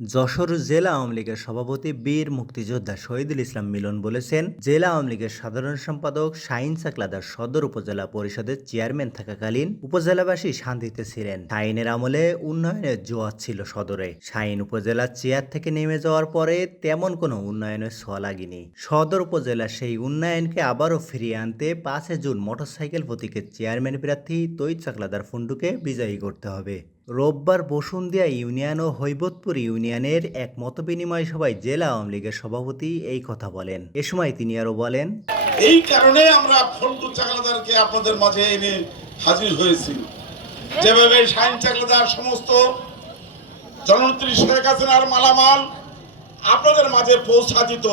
যশোর জেলা আওয়ামী লীগের সভাপতি বীর মুক্তিযোদ্ধা শহীদুল ইসলাম মিলন বলেছেন, জেলা আওয়ামী লীগের সাধারণ সম্পাদক শাহিন সাকলাদার সদর উপজেলা পরিষদের চেয়ারম্যান থাকাকালীন উপজেলাবাসী শান্তিতে ছিলেন। শাহিনের আমলে উন্নয়নের জোয়ার ছিল সদরে। শাহিন উপজেলার চেয়ার থেকে নেমে যাওয়ার পরে তেমন কোনো উন্নয়নের ছোঁয়া লাগেনি। সদর উপজেলার সেই উন্নয়নকে আবারও ফিরিয়ে আনতে পাঁচে জুন মোটরসাইকেল প্রতীকের চেয়ারম্যান প্রার্থী তৈত চাকলাদার ফুন্ডুকে বিজয়ী করতে হবে। রোববার বসুন্দিয়া ইউনিয়ন ও হৈবতপুর ইউনিয়নের এক মতবিনিময় সভায় জেলা আওয়ামী লীগের সভাপতি এই কথা বলেন। এ সময় তিনি আরও বলেন, এই কারণে আমরা ফন্টু চাকলাদারকে আপনাদের মাঝে এনে হাজির হয়েছি। যেভাবে শাইন চাকলাদার সমস্ত জননেত্রী শেখ হাসিনার মালামাল আপনাদের মাঝে পৌঁছা দিত,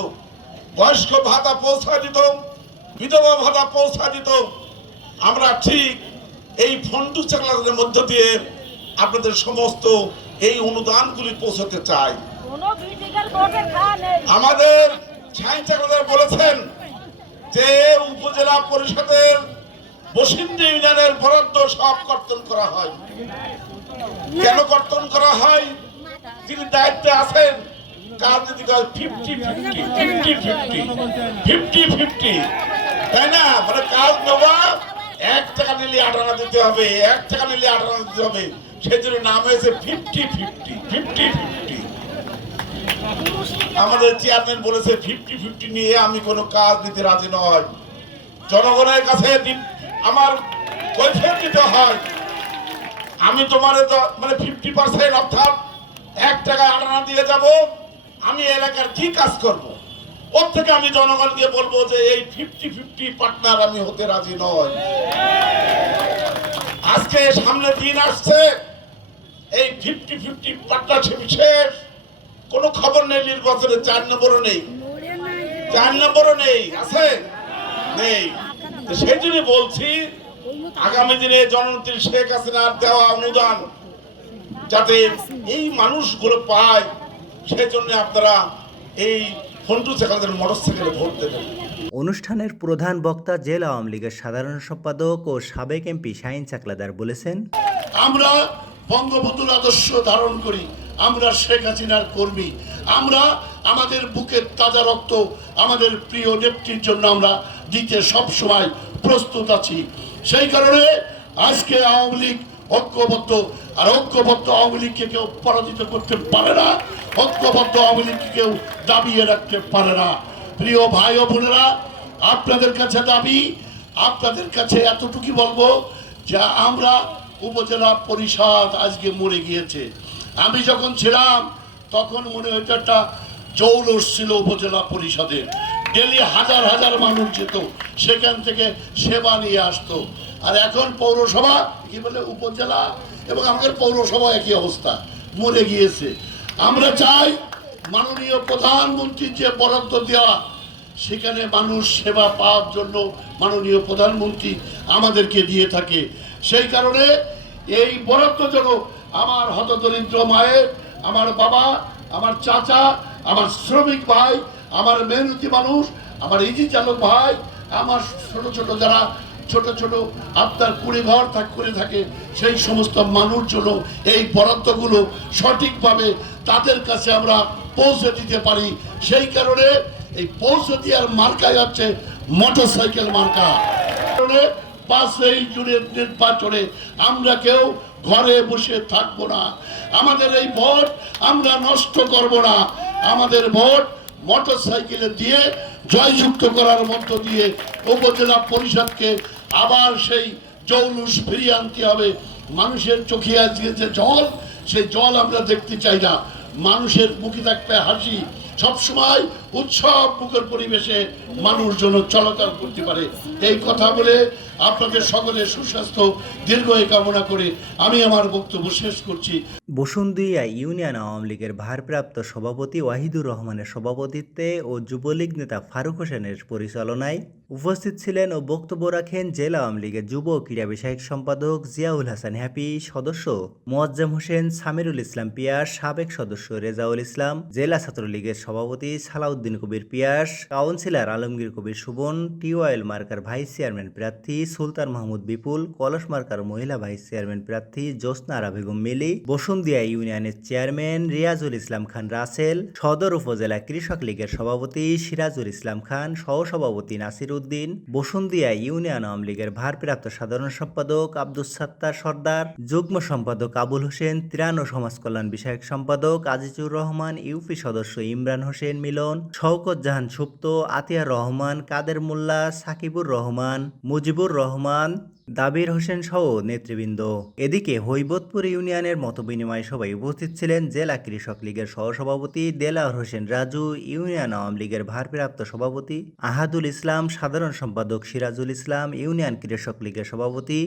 বয়স্ক ভাতা পৌঁছা দিত, বিধবা ভাতা পৌঁছা দিত। আমরা ঠিক এই ফন্টু চাকলাদারের মধ্য দিয়ে আপনাদের সমস্ত এই অনুদানগুলি পৌঁছাতে চাই। আমাদের বলেছেন যে উপজেলা পরিষদের বসিন্দি ইউনিয়নের বরাদ্দ সব কর্তন করা হয়। কেন কর্তন করা হয়? তিনি দায়িত্বে আছেন কাজ যদি fifty fifty fifty fifty fifty fifty তাই না? মানে কাজ নেওয়া এক টাকা নিলে আট আনা দিতে হবে, এক টাকা নিলে আট আনা দিতে হবে। সেই জন্য নাম হয়েছে ফিফটি ফিফটি ফিফটি ফিফটি আমাদের চেয়ারম্যান বলেছে ফিফটি ফিফটি নিয়ে আমি কোনো কাজ দিতে রাজি নয় জনগণের কাছে আমার কৈফিয়ত দিতে হয়। আমি তোমার মানে ফিফটি পার্সেন্ট অর্থাৎ এক টাকা আটানা দিয়ে যাব, আমি এলাকার কি কাজ করব? ওর থেকে আমি জনগণকে বলব যে এই ফিফটি ফিফটি পার্টনার আমি হতে রাজি নয় আজকে সামনে দিন আসছে এই ফিফটি ফিফটি পার্টনারশিপ শেষ। কোনো খবর নেই নির্বাচনে চার নম্বরও নেই। চার নম্বরও নেই আছে? নেই। সেই জন্য বলছি আগামী দিনে জননেত্রী শেখ হাসিনার দেওয়া অনুদান যাতে এই মানুষগুলো পায় সেই জন্য আপনারা এই ফন্টু সেখানে মোটরসাইকেলে ভোট দেবেন। অনুষ্ঠানের প্রধান বক্তা জেলা আওয়ামী লীগের সাধারণ সম্পাদক ও সাবেক এমপি শাহিন চাকলাদার বলেছেন আমরা বঙ্গবন্ধুর আদর্শ ধারণ করি। আমরা শেখ হাসিনার কর্মী। আমরা আমাদের বুকের তাজা রক্ত আমাদের প্রিয় নেত্রীর জন্য আমরা দিতে সব সময় প্রস্তুত আছি। সেই কারণে আজকে আওয়ামী লীগ ঐক্যবদ্ধ, আর ঐক্যবদ্ধ আওয়ামী লীগকে কেউ পরাজিত করতে পারে না। ঐক্যবদ্ধ আওয়ামী লীগকে কেউ দাবিয়ে রাখতে পারে না। প্রিয় ভাই ও বোনেরা, আপনাদের কাছে দাবি, আপনাদের কাছে এতটুকু বলব যে আমরা উপজেলা পরিষদ আজকে মরে গিয়েছে। আমি যখন ছিলাম, তখন মনে হতো একটা জৌলস ছিল উপজেলা পরিষদের। ডেলি হাজার হাজার মানুষ যেত, সেখান থেকে সেবা নিয়ে আসতো। আর এখন পৌরসভা, কি বলে, উপজেলা এবং আমাদের পৌরসভা একই অবস্থা, মরে গিয়েছে। আমরা চাই মাননীয় প্রধানমন্ত্রীর যে বরাদ্দ দেওয়া, সেখানে মানুষ সেবা পাওয়ার জন্য মাননীয় প্রধানমন্ত্রী আমাদেরকে দিয়ে থাকে। সেই কারণে এই বরাদ্দ যেন আমার হতদরিদ্র মায়ের, আমার বাবা, আমার চাচা, আমার শ্রমিক ভাই, আমার মেহনতি মানুষ, আমার ইজি চালক ভাই, আমার ছোট ছোট যারা ছোট ছোট আপনার কুড়ি ঘর থাক করে থাকে, সেই সমস্ত মানুষ জন্য এই বরাদ্দগুলো সঠিকভাবে তাদের কাছে আমরা পৌঁছে দিতে পারি। সেই কারণে এই পৌঁছে দেওয়ার মার্কাই হচ্ছে মোটর সাইকেল মার্কা। কারণে পাঁচই জুনের নির্বাচনে আমরা কেউ ঘরে বসে থাকব না। আমাদের এই ভোট আমরা নষ্ট করব না। আমাদের ভোট মোটর সাইকেলে দিয়ে জয়যুক্ত করার মধ্য দিয়ে উপজেলা পরিষদকে আবার সেই জৌলুস ফিরিয়ে আনতে হবে। মানুষের চোখে আজকে যে জল, সেই জল আমরা দেখতে চাই না। মানুষের মুখে থাকবে হাসি। সবসময় উৎসব মুখের পরিবেশে মানুষ যেন চলাচল করতে পারে। এই কথা বলে আপনাদের সকলের সুস্বাস্থ্য দীর্ঘই কামনা করে আমি আমার বক্তব্য শেষ করছি। বসুন্দিয়া ইউনিয়ন আওয়ামী লীগের ভারপ্রাপ্ত সভাপতি ওয়াহিদুর রহমানের সভাপতিত্বে ও যুবলীগ নেতা ফারুক হোসেনের পরিচালনায় উপস্থিত ছিলেন ও বক্তব্য রাখেন জেলা আওয়ামী লীগের যুব ক্রীড়া বিষয়ক সম্পাদক জিয়াউল হাসান হ্যাপি, সদস্য মোয়াজ্জেম হোসেন, সামিরুল ইসলাম পিয়াস, সাবেক সদস্য রেজাউল ইসলাম, জেলা ছাত্রলীগের সভাপতি সালাউদ্দিন কবির পিয়াস, কাউন্সিলর আলমগীর কবির সুবন টিওয়াইল মার্কার ভাইস চেয়ারম্যান প্রার্থী সুলতান মাহমুদ বিপুল, কলস মার্কার মহিলা ভাইস চেয়ারম্যান প্রার্থী জ্যোৎস্না আরা বেগম মিলি বসুন্দিয়া ইউনিয়নের চেয়ারম্যান রিয়াজুল ইসলাম খান রাসেল, সদর উপজেলা কৃষক লীগের সভাপতি সিরাজুল ইসলাম খান, সহসভাপতি নাসির উদ্দিন বসুন্দিয়া ইউনিয়ন আওয়ামী লীগের ভারপ্রাপ্ত সাধারণ সম্পাদক আব্দুস সাত্তার সর্দার, যুগ্ম সম্পাদক আবুল হোসেন, ত্রাণ ও সমাজ কল্যাণ বিষয়ক সম্পাদক আজিজুর রহমান, ইউপি সদস্য ইমরান হোসেন মিলন, শওকত জাহান সুপ্ত, আতিয়ার রহমান, কাদের মোল্লা, সাকিবুর রহমান, মুজিবুর রহমান, দাবির হোসেন সহ নেতৃবৃন্দ। এদিকে হৈবতপুর ইউনিয়নের মতবিনিময় সভায় উপস্থিত ছিলেন জেলা কৃষক লীগের সহসভাপতি দেলাওয়ার হোসেন রাজু, ইউনিয়ন আওয়ামী লীগের ভারপ্রাপ্ত সভাপতি আহাদুল ইসলাম, সাধারণ সম্পাদক সিরাজুল ইসলাম, ইউনিয়ন কৃষক লীগের সভাপতি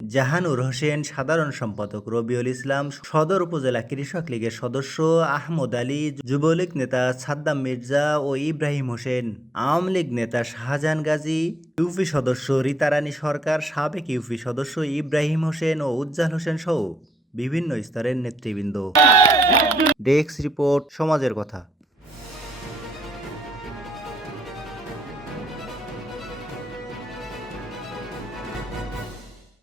জাহানুর হোসেন সাধারণ সম্পাদক রবিউল ইসলাম সদর উপজেলা কৃষক লীগের সদস্য আহমদ আলী, যুবলীগ নেতা সাদ্দাম মির্জা ও ইব্রাহিম হোসেন, আওয়ামী লীগ নেতা শাহজাহান গাজী, ইউপি সদস্য রীতারানী সরকার, সাবেক ইউপি সদস্য ইব্রাহিম হোসেন ও উজ্জ্বল হোসেন সহ বিভিন্ন স্তরের নেতৃবৃন্দ। ডেস্ক রিপোর্ট, সমাজের কথা।